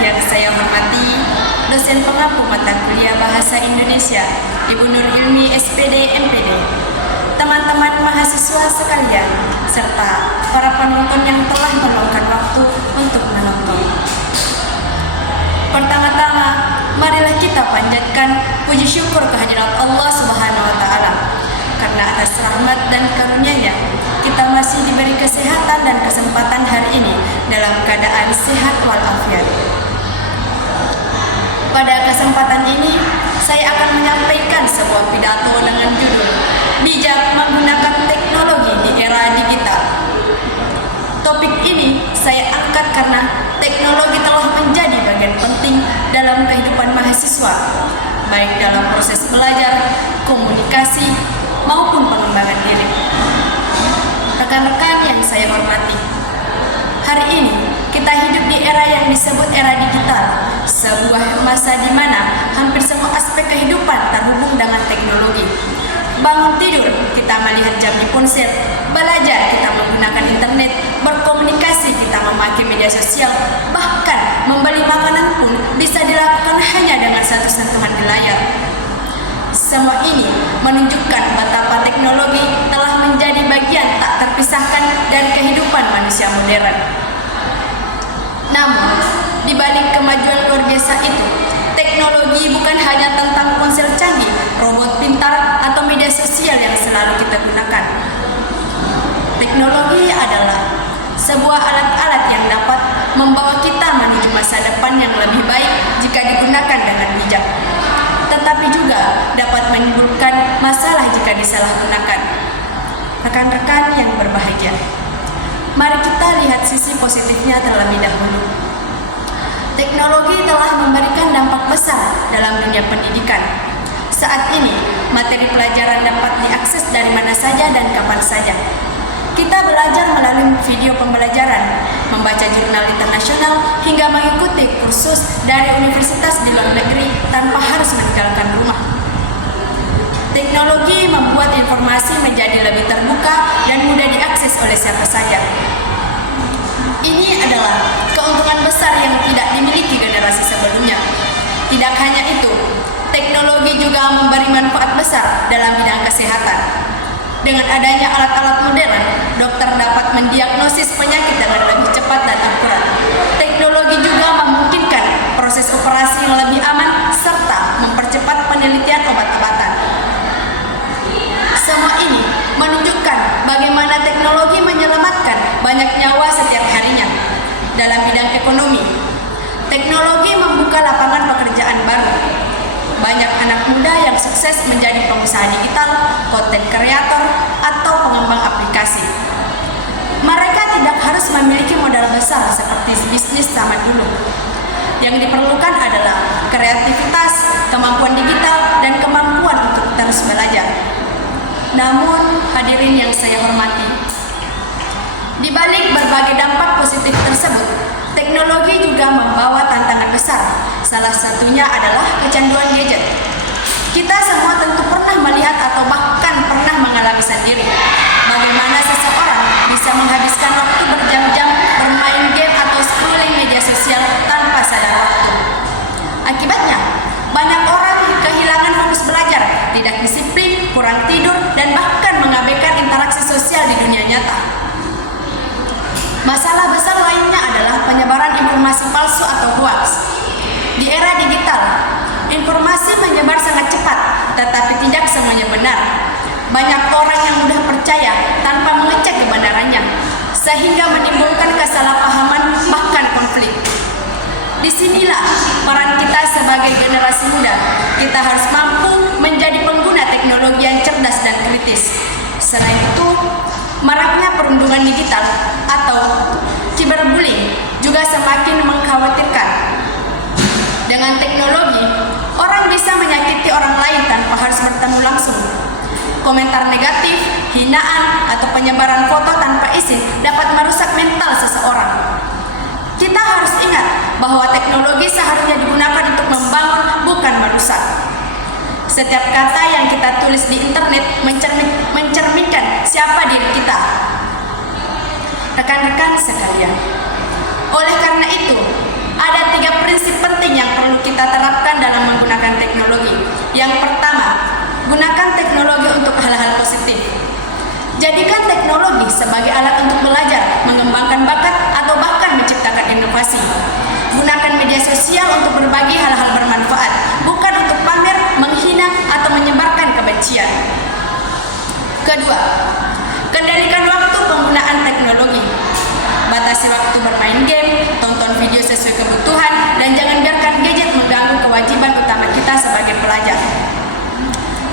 yang saya hormati dosen pengampu mata kuliah Bahasa Indonesia, Ibu Nur Ilmi SPD MPD, teman-teman mahasiswa sekalian, serta para penonton yang telah meluangkan waktu untuk menonton. Pertama-tama, marilah kita panjatkan puji syukur kehadirat Allah Subhanahu wa Ta'ala, karena atas rahmat dan karunia-Nya kita masih diberi kesehatan dan kesempatan hari ini dalam keadaan sehat walafiat. Pada kesempatan ini, saya akan menyampaikan sebuah pidato dengan judul Bijak Menggunakan Teknologi di Era Digital. Topik ini saya angkat karena teknologi telah menjadi bagian penting dalam kehidupan mahasiswa, baik dalam proses belajar, komunikasi, maupun pengembangan diri. Rekan-rekan yang saya hormati, hari ini kita hidup di era yang disebut era digital, sebuah masa di mana hampir semua aspek kehidupan terhubung dengan teknologi. Bangun tidur, kita melihat jam di ponsel, belajar, kita menggunakan internet, berkomunikasi, kita memakai media sosial, bahkan membeli makanan pun bisa dilakukan hanya dengan satu sentuhan di layar. Semua ini menunjukkan betapa teknologi telah menjadi bagian tak terpisahkan dari kehidupan manusia modern. Namun, di balik kemajuan luar biasa itu, teknologi bukan hanya tentang ponsel canggih, robot pintar, atau media sosial yang selalu kita gunakan. Teknologi adalah sebuah alat-alat yang dapat membawa kita menuju masa depan yang lebih baik jika digunakan dengan bijak, tetapi juga dapat menimbulkan masalah jika disalahgunakan. Rekan-rekan yang berbahagia, mari kita lihat sisi positifnya terlebih dahulu. Teknologi telah memberikan dampak besar dalam dunia pendidikan. Saat ini, materi pelajaran dapat diakses dari mana saja dan kapan saja. Kita belajar melalui video pembelajaran, membaca jurnal internasional, hingga mengikuti kursus dari universitas di luar negeri tanpa harus meninggalkan rumah. Teknologi membuat informasi menjadi lebih terbuka dan mudah diakses oleh siapa saja. Ini adalah keuntungan besar yang tidak dimiliki generasi sebelumnya. Tidak hanya itu, teknologi juga memberi manfaat besar dalam bidang kesehatan. Dengan adanya alat-alat modern, dokter dapat mendiagnosis penyakit dengan lebih cepat dan akurat. Teknologi juga memungkinkan proses operasi yang lebih aman serta mempercepat penelitian obat-obatan. Semua ini menunjukkan bagaimana teknologi menyelamatkan banyak nyawa setiap harinya. Dalam bidang ekonomi, teknologi membuka lapangan pekerjaan baru. Banyak anak muda yang sukses menjadi pengusaha digital, konten kreator, atau pengembang aplikasi. Mereka tidak harus memiliki modal besar seperti bisnis zaman dulu. Yang diperlukan adalah kreativitas, kemampuan digital, dan kemampuan untuk terus belajar. Namun, hadirin yang saya hormati, di balik berbagai dampak positif tersebut, teknologi juga membawa tantangan besar. Salah satunya adalah kecanduan gadget. Kita semua tentu pernah melihat atau bahkan pernah mengalami sendiri bagaimana seseorang bisa menghabiskan waktu berjam-jam bermain game atau scrolling media sosial tanpa sadar waktu. Akibatnya, banyak orang kehilangan fokus belajar, tidak disiplin, kurang tidur, dan bahkan mengabaikan interaksi sosial di dunia nyata. Masalah besar lainnya adalah penyebaran informasi palsu atau hoax. Di era digital, informasi menyebar sangat cepat, tetapi tidak semuanya benar. Banyak orang yang mudah percaya tanpa mengecek kebenarannya, sehingga menimbulkan kesalahpahaman bahkan konflik. Disinilah peran kita sebagai generasi muda. Kita harus mampu menjadi pengguna teknologi yang cerdas dan kritis. Selain itu, maraknya perundungan digital atau cyberbullying juga semakin mengkhawatirkan. Dengan teknologi, orang bisa menyakiti orang lain tanpa harus bertemu langsung. Komentar negatif, hinaan, atau penyebaran foto tanpa izin dapat merusak mental seseorang. Kita harus ingat bahwa teknologi seharusnya digunakan untuk membangun, bukan merusak. Setiap kata yang kita tulis di internet mencerminkan siapa diri kita. Rekan-rekan sekalian, oleh karena itu, Ada 3 prinsip penting yang perlu kita terapkan dalam menggunakan teknologi. Yang pertama, gunakan teknologi untuk hal-hal positif. Jadikan teknologi sebagai alat untuk belajar, mengembangkan bakat, atau bahkan menciptakan inovasi. Gunakan media sosial untuk berbagi hal-hal bermanfaat, bukan untuk pamer, menghina, atau menyebarkan kebencian. Kedua, kendalikan waktu penggunaan teknologi. Batasi waktu bermain game, tonton video sesuai kebutuhan, dan jangan biarkan gadget mengganggu kewajiban utama kita sebagai pelajar.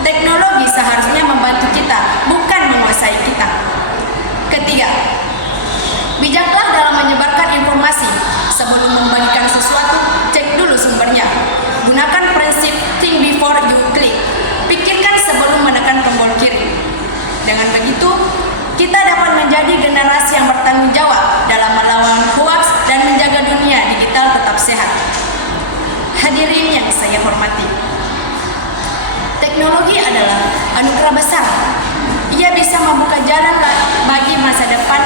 Teknologi seharusnya membantu kita, bukan menguasai kita. Ketiga, bijaklah dalam menyebarkan informasi. Sebelum membagikan sesuatu, cek dulu sumbernya. Gunakan prinsip think before you click. Pikirkan sebelum menekan tombol kirim. Dengan begitu, kita dapat menjadi generasi yang bertanggung jawab dalam melawan hoaks dan menjaga dunia digital tetap sehat. Hadirin yang saya hormati, teknologi adalah anugerah besar. Ia bisa membuka jalan bagi masa depan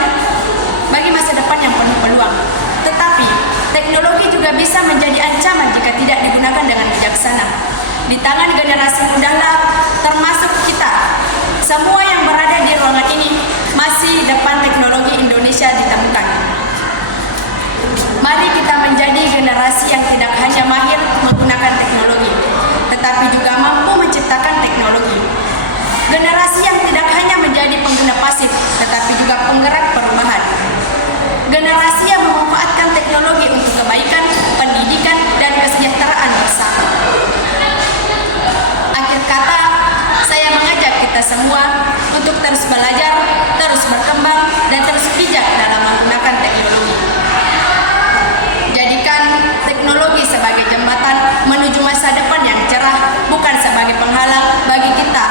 yang penuh peluang. Tetapi, teknologi juga bisa menjadi ancaman jika tidak digunakan dengan bijaksana. Di tangan generasi muda lah, termasuk kita, semua yang berada di ruangan ini, masih depan teknologi Indonesia ditemukan. Mari kita menjadi generasi yang tidak hanya mahir menggunakan teknologi, tetapi juga mampu menciptakan teknologi. Generasi yang tidak hanya menjadi pengguna pasif, tetapi juga penggerak perubahan. Generasi yang memanfaatkan teknologi untuk kebaikan, pendidikan, dan kesejahteraan bersama. Akhir kata, saya mengajak kita semua untuk terus belajar, terus berkembang, dan terus bijak dalam menggunakan teknologi. Jadikan teknologi sebagai jembatan menuju masa depan yang cerah, bukan sebagai penghalang bagi kita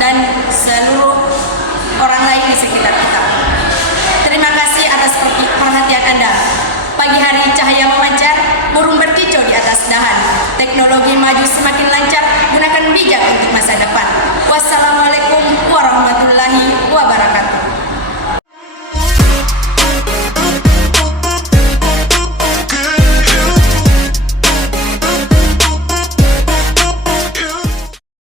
dan seluruh orang lain di sekitar kita. Terima kasih atas perhatian Anda. Pagi hari cahaya memancar, burung berkicau di atas dahan. Teknologi maju semakin lancar, gunakan bijak untuk masa depan. Wassalamualaikum.